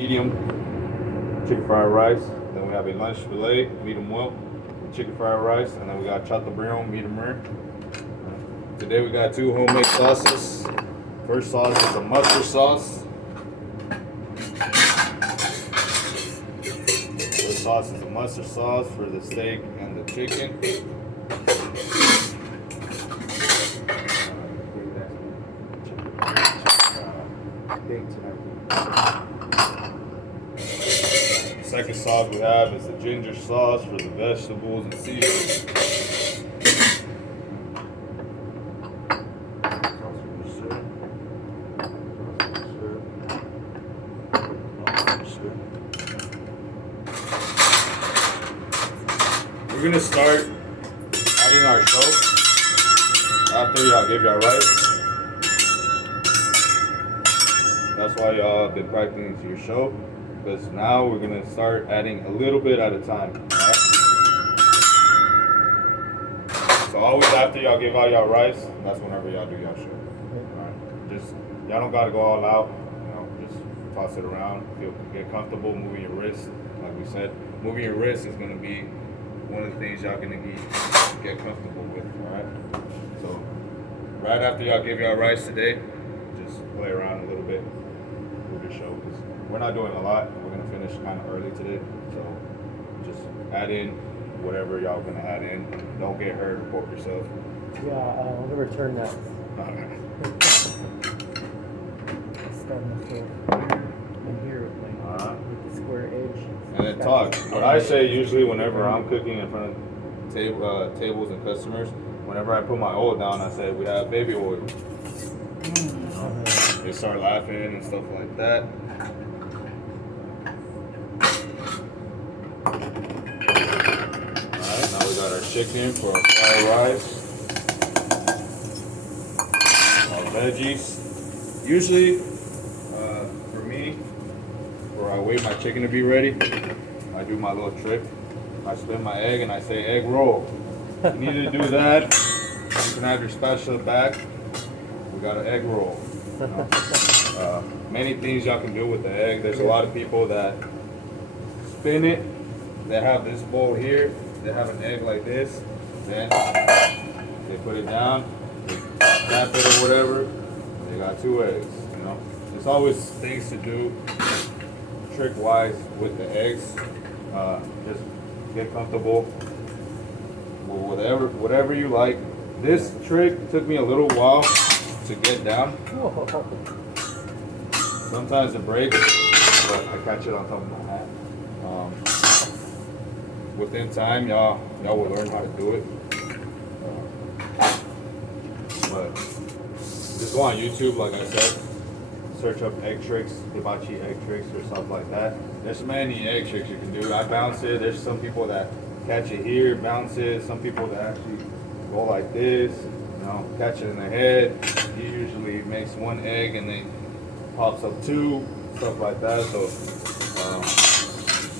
medium chicken fried rice. Then we have a lunch filet, medium well, chicken fried rice, and then we got chateaubriand, medium rare. Today we got two homemade sauces. First sauce is a mustard sauce. First sauce is a mustard sauce for the steak and the chicken. Second sauce we have is the ginger sauce for the vegetables and seafood. We're gonna start adding our soap after y'all give y'all rice. That's why y'all have been practicing your show. Because now we're gonna start adding a little bit at a time. Alright? So always after y'all give out y'all rice, that's whenever y'all do y'all show. Alright? Just y'all don't gotta go all out. You know, just toss it around. Get comfortable moving your wrist. Like we said, moving your wrist is gonna be one of the things y'all gonna get comfortable with. Alright? So right after y'all give y'all rice today, just play around a little bit with your show. We're not doing a lot. We're gonna finish kind of early today, so just add in whatever y'all gonna add in. Don't get hurt or poke yourself. Yeah, I'll never turn that. Okay. Starting to feel in here with with the square edge. And then talk. What I say usually whenever I'm cooking in front of tables and customers, whenever I put my oil down, I say we have baby oil. They start laughing and stuff like that. Alright, now we got our chicken for our fried rice. Our veggies. Usually, for me, where I wait my chicken to be ready, I do my little trick. I spin my egg and I say egg roll. You need to do that. You can have your spatula back. We got an egg roll. You know? Many things y'all can do with the egg. There's a lot of people that spin it. They have this bowl here. They have an egg like this. Then they put it down. They tap it or whatever. They got two eggs. You know, there's always things to do, trick-wise, with the eggs. Just get comfortable with whatever you like. This trick took me a little while to get down. Sometimes it breaks, but I catch it on top of my hat. Within time, y'all will learn how to do it. But just go on YouTube, like I said, search up egg tricks, hibachi egg tricks or stuff like that. There's many egg tricks you can do. I bounce it. There's some people that catch it here, bounce it. Some people that actually go like this, you know, catch it in the head. He usually makes one egg and then pops up two, stuff like that. So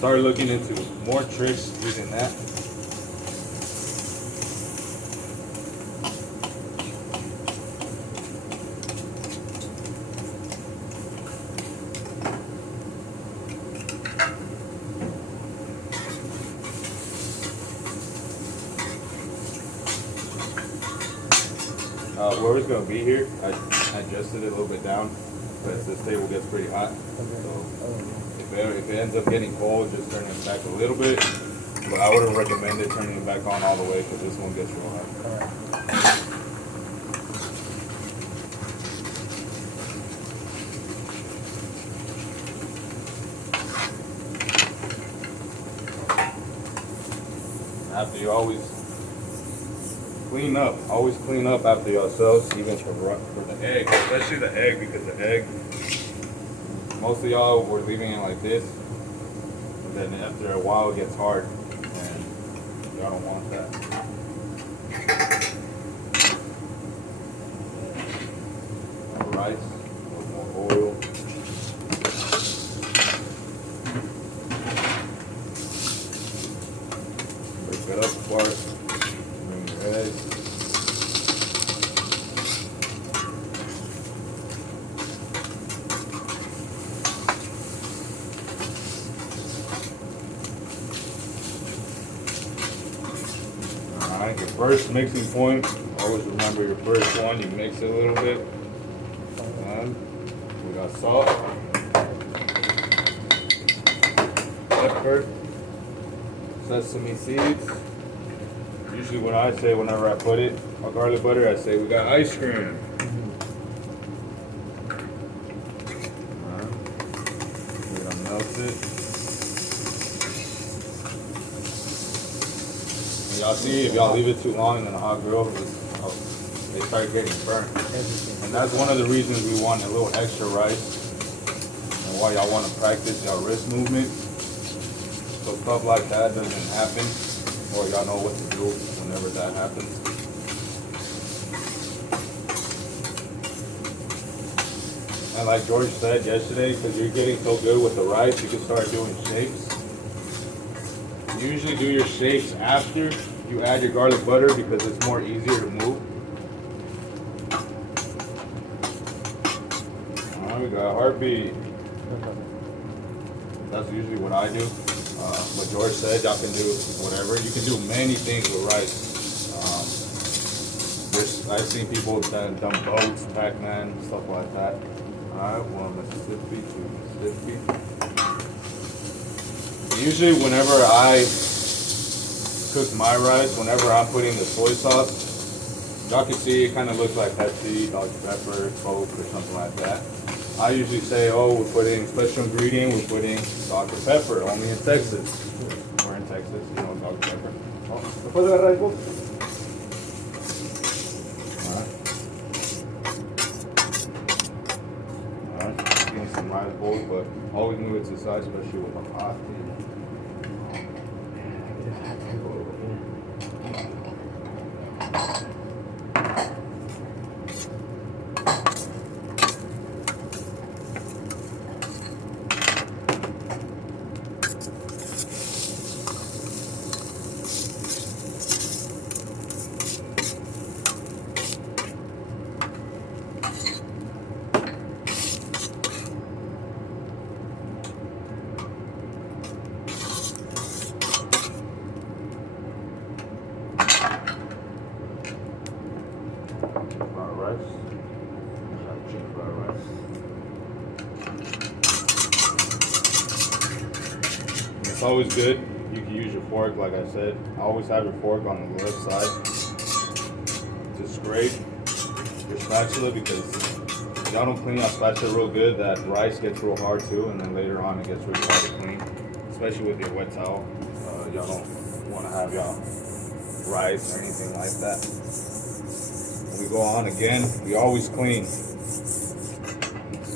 start looking into more tricks using that. Whoever's gonna be here, I adjusted it a little bit down because this table gets pretty hot. So if it ends up getting cold, just turn it back a little bit. But I wouldn't recommend it turning it back on all the way because this one gets real hot. After you always clean up after yourselves, even for the egg, especially the egg, because the egg, most of y'all were leaving it like this, and then after a while it gets hard, and y'all don't want that. Rice, a little more oil. Break it up apart. Bring your eggs. point, your first mixing point, always remember your first one, you mix it a little bit. And we got salt, pepper, sesame seeds. Usually what I say whenever I put it, my garlic butter, I say we got ice cream. We're gonna melt it. And y'all see, if y'all leave it too long in a hot grill, they start getting burnt. And that's one of the reasons we want a little extra rice, and why y'all want to practice your wrist movement, so stuff like that doesn't happen, or y'all know what to do whenever that happens. And like George said yesterday, because you're getting so good with the rice, you can start doing shapes. You usually do your shapes after you add your garlic butter because it's more easier to move. Alright, we got heartbeat. That's usually what I do. What George said, y'all can do whatever. You can do many things with rice. I've seen people that done boats, Pac-Man, stuff like that. Alright, one Mississippi, two Mississippi. Usually whenever I cook my rice, whenever I'm putting the soy sauce, y'all can see it kind of looks like Pepsi, Dr. Pepper, Coke, or something like that. I usually say, oh, we're putting special ingredient, we're putting Dr. Pepper, only in Texas. We're in Texas, you know, Dr. Pepper. Alright, getting some rice bowls, but always move it to the side, especially with a hot table. Fried rice. Chicken fried rice. And it's always good. You can use your fork, like I said. Always have your fork on the left side to scrape your spatula, because if y'all don't clean your spatula real good, that rice gets real hard too, and then later on it gets really hard to clean, especially with your wet towel. Y'all don't want to have y'all rice or anything like that. We go on again, we always clean.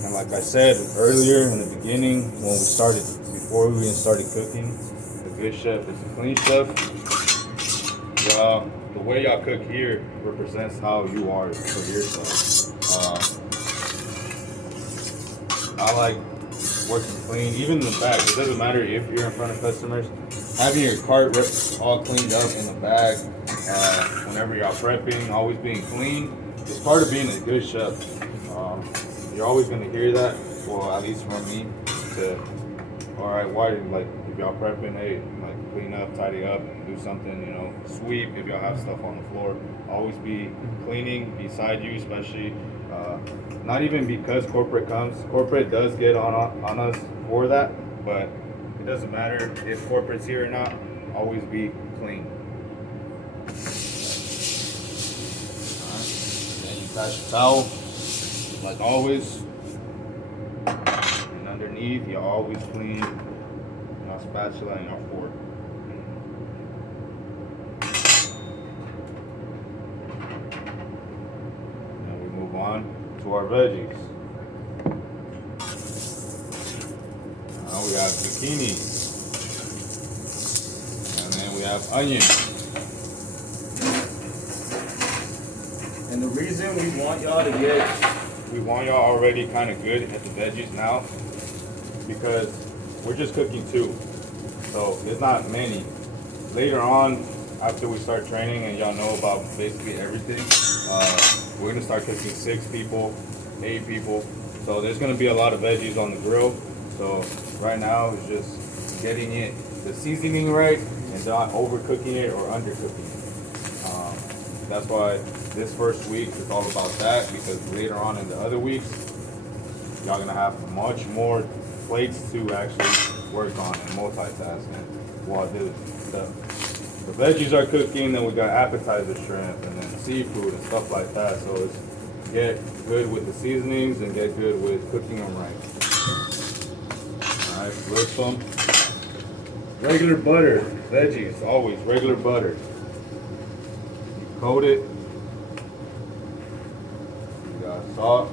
And like I said earlier in the beginning, before we even started cooking, a good chef is a clean chef. The way y'all cook here represents how you are for yourself. I like working clean, even in the back. It doesn't matter if you're in front of customers. Having your cart all cleaned up in the bag, whenever y'all prepping, always being clean, it's part of being a good chef. You're always gonna hear that, well, at least from me. Alright, like if y'all prepping, hey, like clean up, tidy up, do something, you know, sweep if y'all have stuff on the floor. Always be cleaning beside you, especially. Not even because corporate comes. Corporate does get on us for that, but it doesn't matter if corporate's here or not. Always be clean. Alright, then you pass your towel, like always. And underneath, you always clean your spatula and your fork. And we move on to our veggies. Now we have zucchini, and then we have onion. And the reason we want y'all already kind of good at the veggies now, because we're just cooking 2, so it's not many. Later on, after we start training and y'all know about basically everything, we're gonna start cooking 6 people, 8 people. So there's gonna be a lot of veggies on the grill. So right now it's just getting the seasoning right and not overcooking it or undercooking it. That's why this first week is all about that, because later on in the other weeks, y'all gonna have much more plates to actually work on and multitasking. While the veggies are cooking, then we got appetizer shrimp and then seafood and stuff like that. So it's get good with the seasonings and get good with cooking them right. Alright, flip them. Regular butter, veggies, always regular butter. You coat it. You got salt,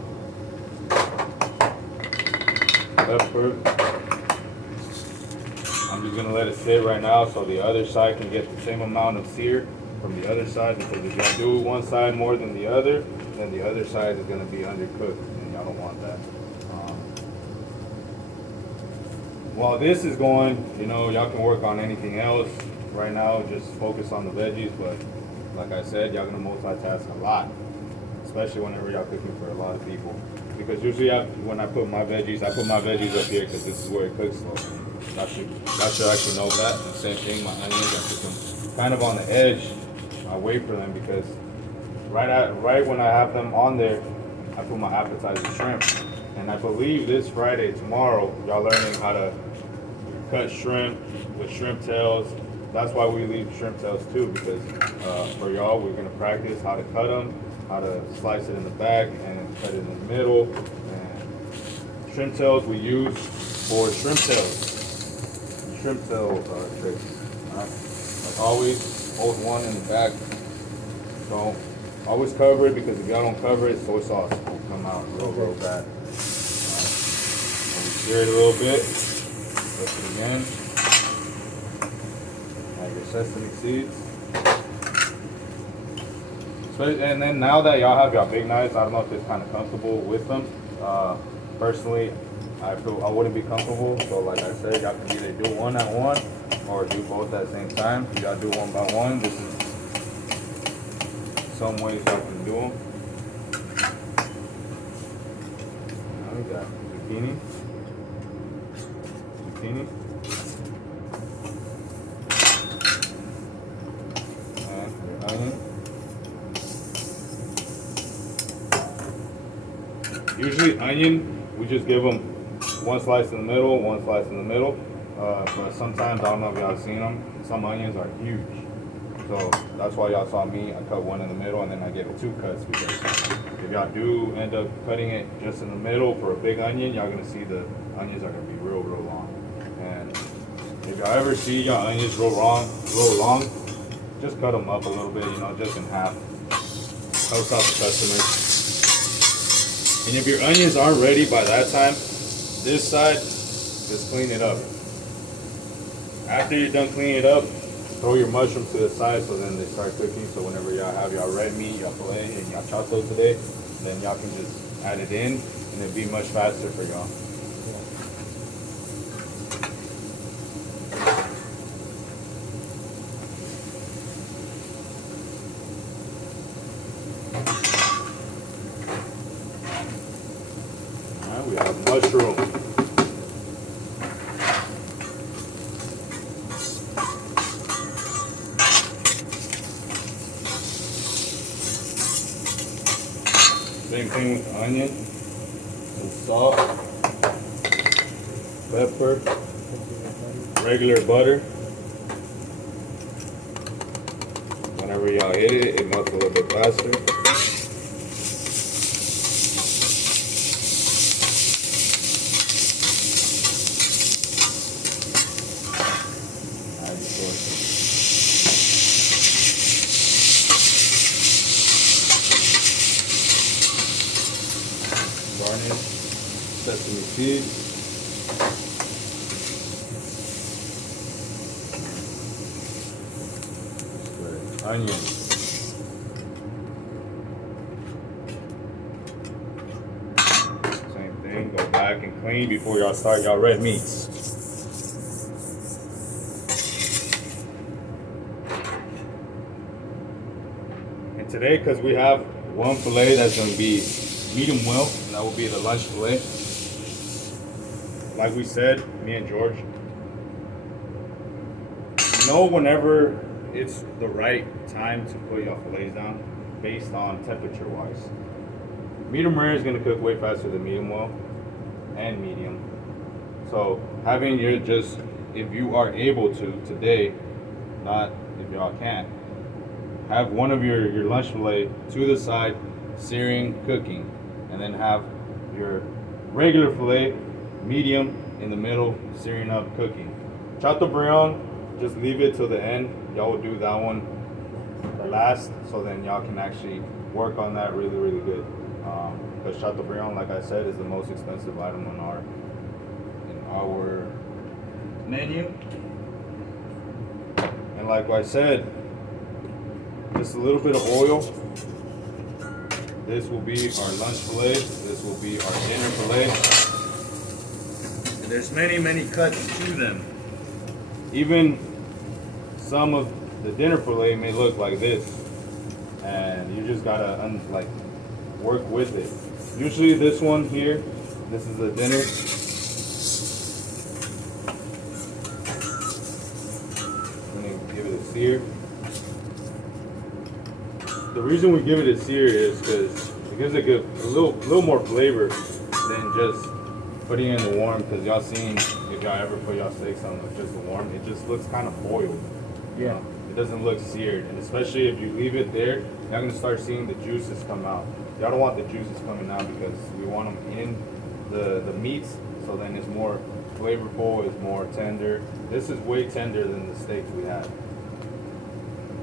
pepper. I'm just gonna let it sit right now so the other side can get the same amount of sear from the other side, because if y'all do one side more than the other, then the other side is gonna be undercooked and y'all don't want that. While this is going, you know, y'all can work on anything else. Right now, just focus on the veggies, but like I said, y'all gonna multitask a lot, especially whenever y'all cooking for a lot of people. Because usually when I put my veggies up here because this is where it cooks. So I should actually know that. And same thing, my onions, I put them kind of on the edge. I wait for them because right when I have them on there, I put my appetizer shrimp. And I believe this Friday, tomorrow, y'all learning how to cut shrimp with shrimp tails. That's why we leave shrimp tails too, because for y'all, we're gonna practice how to cut them, how to slice it in the back and cut it in the middle. And shrimp tails we use for shrimp tail tricks. Like always, hold one in the back. Don't always cover it, because if y'all don't cover it, soy sauce will come out real bad. Stir it a little bit. Flip it again. Add your sesame seeds. So, and then now that y'all have y'all big knives, I don't know if it's kind of comfortable with them. Personally, I feel I wouldn't be comfortable. So like I said, y'all can either do one at one or do both at the same time. If y'all do one by one, this is some ways y'all can do them. Now we got zucchini. And your onion. Usually onion, we just give them one slice in the middle, one slice in the middle. But sometimes, I don't know if y'all seen them, some onions are huge. So that's why y'all saw me, I cut one in the middle and then I gave it 2 cuts, because if y'all do end up cutting it just in the middle for a big onion, y'all gonna see the onions are gonna be real long. And if y'all ever see y'all onions real long, just cut them up a little bit, you know, just in half. Helps out the customers. And if your onions aren't ready by that time, this side, just clean it up. After you're done cleaning it up, throw your mushrooms to the side so then they start cooking. So whenever y'all have y'all red meat, y'all filet, and y'all chato today, then y'all can just add it in and it'll be much faster for y'all. Alright, we have mushroom. Same thing with the onion, some salt, pepper, regular butter. Whenever y'all hit it, it melts a little bit faster. Add your sauce. Garnish, sesame seeds, onion, same thing. Go back and clean before y'all start y'all red meats. And today, because we have one fillet that's going to be medium well, and that will be the lunch fillet. Like we said, me and George, know whenever it's the right time to put your fillets down. based on temperature wise. Medium rare is gonna cook way faster than medium well and medium. So having your just, if you are able to today, not if y'all can't, have one of your lunch filet to the side, searing, cooking, and then have your regular filet, medium, in the middle, searing up, cooking. Chateaubriand, just leave it till the end. Y'all will do that one the last, so then y'all can actually work on that really, really good. Because Chateaubriand, like I said, is the most expensive item on our menu. And like I said, just a little bit of oil. This will be our lunch filet. This will be our dinner filet. And there's many, many cuts to them. Even some of the dinner filet may look like this, and you just gotta work with it. Usually this one here, this is a dinner. I'm gonna give it a sear. The reason we give it a sear is because it gives it a little more flavor than just putting it in the warm. Because y'all seen, if y'all ever put y'all steaks on just the warm, it just looks kind of boiled. Yeah. It doesn't look seared, and especially if you leave it there, you're gonna start seeing the juices come out. Y'all don't want the juices coming out because we want them in the meats, so then it's more flavorful, it's more tender. This is way tender than the steaks we had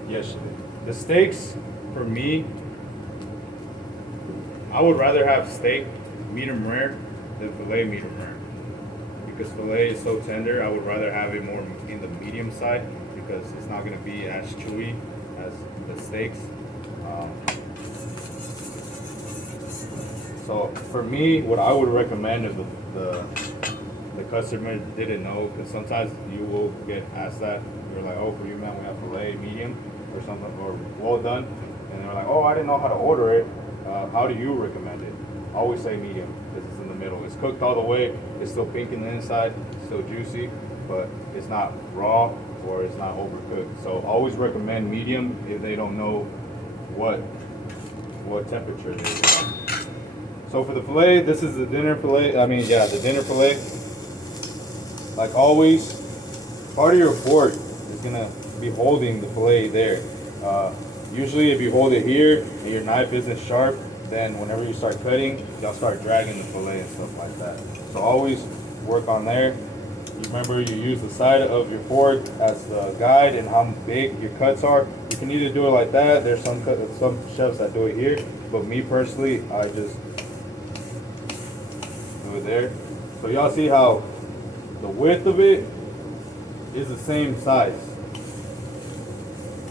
yesterday. The steaks, for me, I would rather have steak medium rare than filet medium rare. Because filet is so tender, I would rather have it more in the medium side because it's not going to be as chewy as the steaks. So for me, what I would recommend if the customer didn't know, because sometimes you will get asked that, you're like, oh, for you man, we have filet medium or something, or well done, and they're like, oh, I didn't know how to order it. How do you recommend it? Always say medium because it's in the middle. It's cooked all the way. It's still pink in the inside, still juicy, but it's not raw or it's not overcooked. So always recommend medium if they don't know what temperature it is. So for the filet, this is the dinner filet. The dinner filet. Like always, part of your fork is gonna be holding the filet there. Usually if you hold it here and your knife isn't sharp, then whenever you start cutting, you'll start dragging the filet and stuff like that. So always work on there. Remember, you use the side of your fork as the guide and how big your cuts are. You can either do it like that. There's some chefs that do it here, but me personally, I just do it there. So y'all see how the width of it is the same size.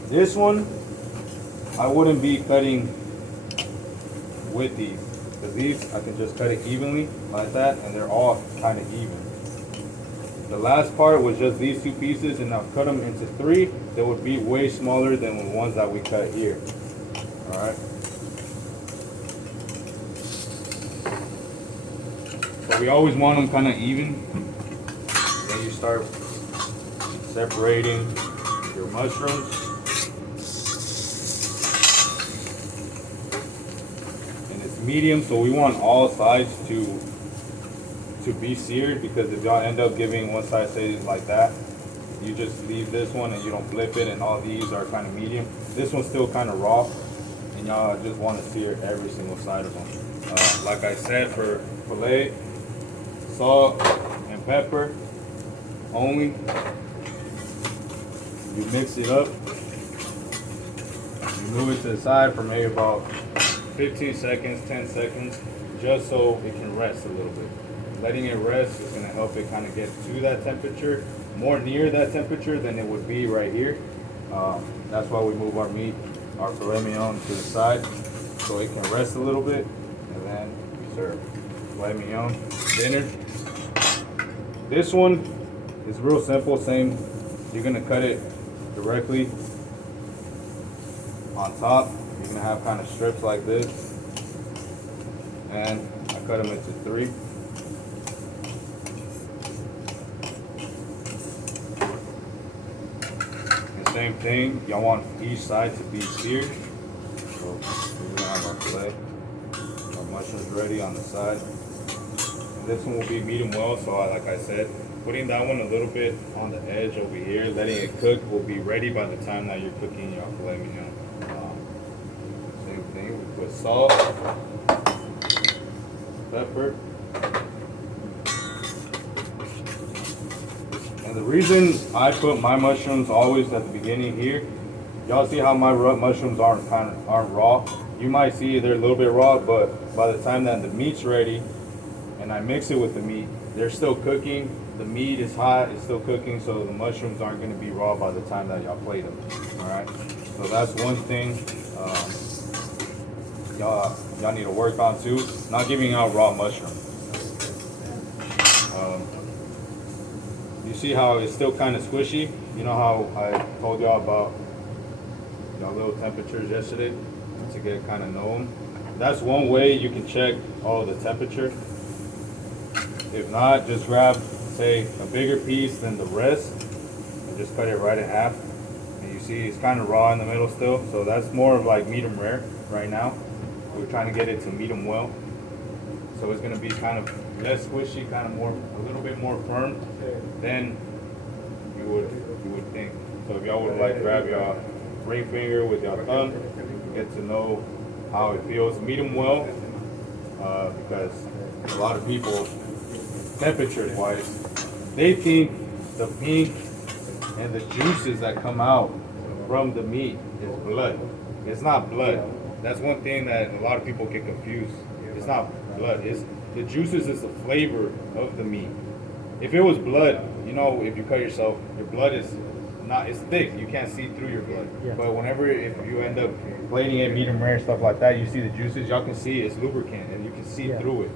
This one, I wouldn't be cutting with these, because these I can just cut it evenly like that, and they're all kind of even. The last part was just these two pieces, and I'll cut them into three. They would be way smaller than the ones that we cut here. All right. So we always want them kind of even. Then you start separating your mushrooms. Medium, so we want all sides to be seared, because if y'all end up giving one side say like that, you just leave this one and you don't flip it, and all these are kind of medium. This one's still kind of raw, and y'all just want to sear every single side of them. Like I said, for filet, salt and pepper only. You mix it up. You move it to the side for maybe about 15 seconds, 10 seconds, just so it can rest a little bit. Letting it rest is going to help it kind of get to that temperature, more near that temperature than it would be right here. That's why we move our meat, our filet mignon, to the side, so it can rest a little bit, and then we serve filet mignon dinner. This one is real simple, same. You're going to cut it directly on top. You're gonna have kind of strips like this, and I cut them into three. The same thing, y'all want each side to be seared. So fillet. Our mushrooms ready on the side. And this one will be medium well, so like I said, putting that one a little bit on the edge over here, letting it cook, will be ready by the time that you're cooking your filet mignon. Same thing, we put salt, pepper. And the reason I put my mushrooms always at the beginning here, y'all see how my mushrooms aren't raw. You might see they're a little bit raw, but by the time that the meat's ready and I mix it with the meat, they're still cooking. The meat is hot, it's still cooking, so the mushrooms aren't going to be raw by the time that y'all plate them. All right, so that's one thing y'all need to work on too. Not giving out raw mushrooms. You see how it's still kind of squishy? You know how I told y'all about y'all little temperatures yesterday to get kind of know them? That's one way you can check all the temperature. If not, just grab, say, a bigger piece than the rest and just cut it right in half. And you see it's kind of raw in the middle still, so that's more of like medium rare right now. We're trying to get it to medium well. So it's gonna be kind of less squishy, kind of more, a little bit more firm than you would think. So if y'all would like grab your ring finger with your thumb, get to know how it feels medium well, because a lot of people, temperature wise, they think the pink and the juices that come out from the meat is blood. It's not blood. That's one thing that a lot of people get confused. It's not blood. It's the juices is the flavor of the meat. If it was blood, you know, if you cut yourself, your blood is not, it's thick. You can't see through your blood. Yeah. But whenever if you end up plating it medium rare, stuff like that, you see the juices, y'all can see it's lubricant and you can see through it.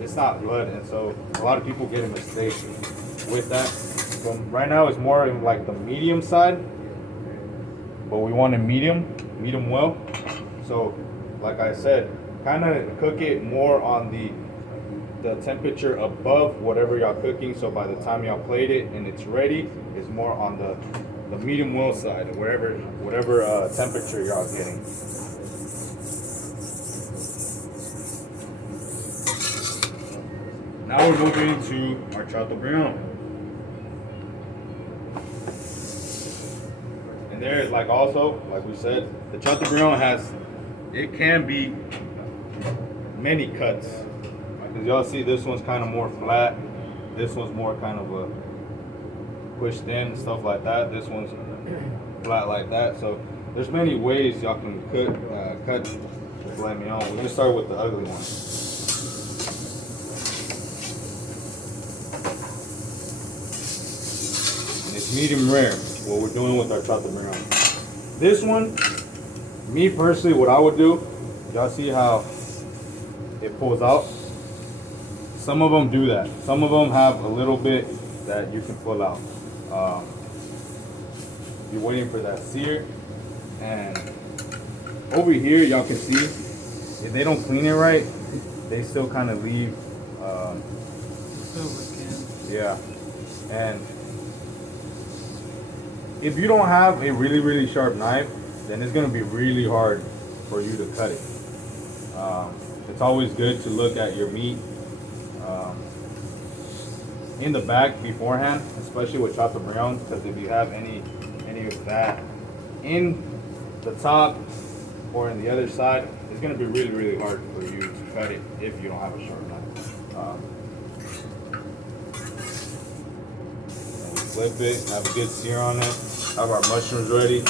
It's not blood, and so a lot of people get a mistake with that. So right now it's more in like the medium side, but we want it medium well. So like I said, kind of cook it more on the temperature above whatever y'all cooking, so by the time y'all plate it and it's ready, it's more on the medium well side, whatever temperature y'all getting. Now we're moving to our Chateaubriand. And there, like also, like we said, the Chateaubriand it can be many cuts. Because y'all see this one's kind of more flat. This one's more kind of a pushed in and stuff like that. This one's flat like that. So there's many ways y'all can cut filet mignon. We're gonna start with the ugly one. And it's medium rare, what we're doing with our Chateaubriand. This one, me personally, what I would do, y'all see how it pulls out? Some of them do that. Some of them have a little bit that you can pull out. You're waiting for that sear. And over here, y'all can see, if they don't clean it right, they still kind of leave. Yeah. And if you don't have a really, really sharp knife, then it's going to be really hard for you to cut it. It's always good to look at your meat in the back beforehand, especially with Chateaubriand, because if you have any of that in the top or in the other side, it's going to be really, really hard for you to cut it if you don't have a sharp knife. And we flip it, have a good sear on it, have our mushrooms ready.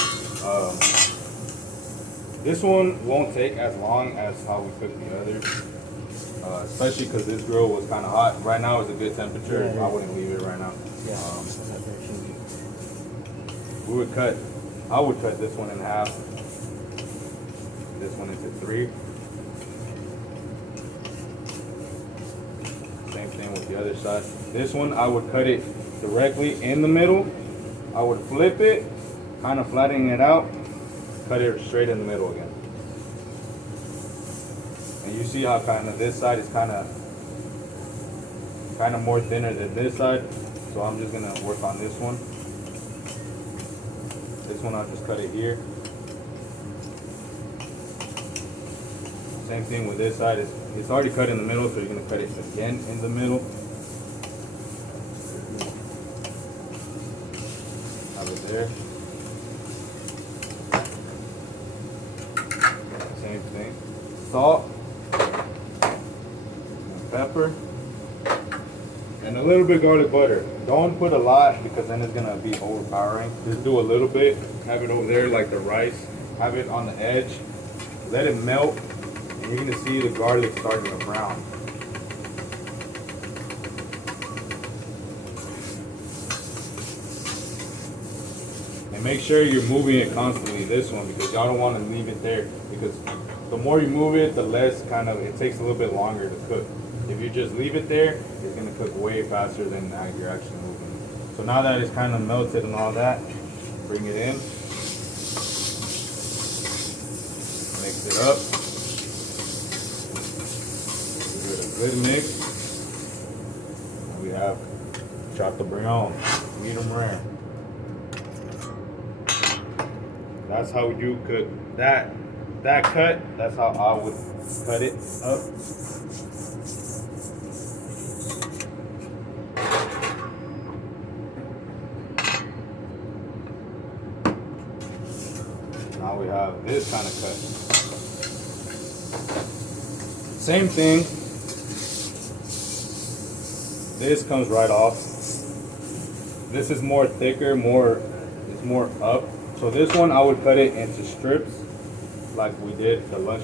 This one won't take as long as how we cook the others. Especially because this grill was kind of hot. Right now is a good temperature. I wouldn't leave it right now. I would cut this one in half. This one into 3. Same thing with the other side. This one, I would cut it directly in the middle. I would flip it, kind of flattening it out, cut it straight in the middle again. And you see how kind of this side is kind of more thinner than this side. So I'm just gonna work on this one. This one I'll just cut it here. Same thing with this side. It's already cut in the middle, so you're gonna cut it again in the middle. Have it there. Same thing. Salt, and pepper, and a little bit garlic butter. Don't put a lot because then it's gonna be overpowering. Just do a little bit. Have it over there like the rice. Have it on the edge. Let it melt, and you're gonna see the garlic starting to brown. And make sure you're moving it constantly, this one, because y'all don't want to leave it there, because the more you move it, the less kind of, it takes a little bit longer to cook. If you just leave it there, it's gonna cook way faster than you're actually moving it. So now that it's kind of melted and all that, bring it in. Mix it up. Give it a good mix. And we have Chateaubriand, medium rare. That's how you cook that cut. That's how I would cut it up. Now we have this kind of cut. Same thing. This comes right off. This is more thicker, it's more up. So this one I would cut it into strips like we did the lunch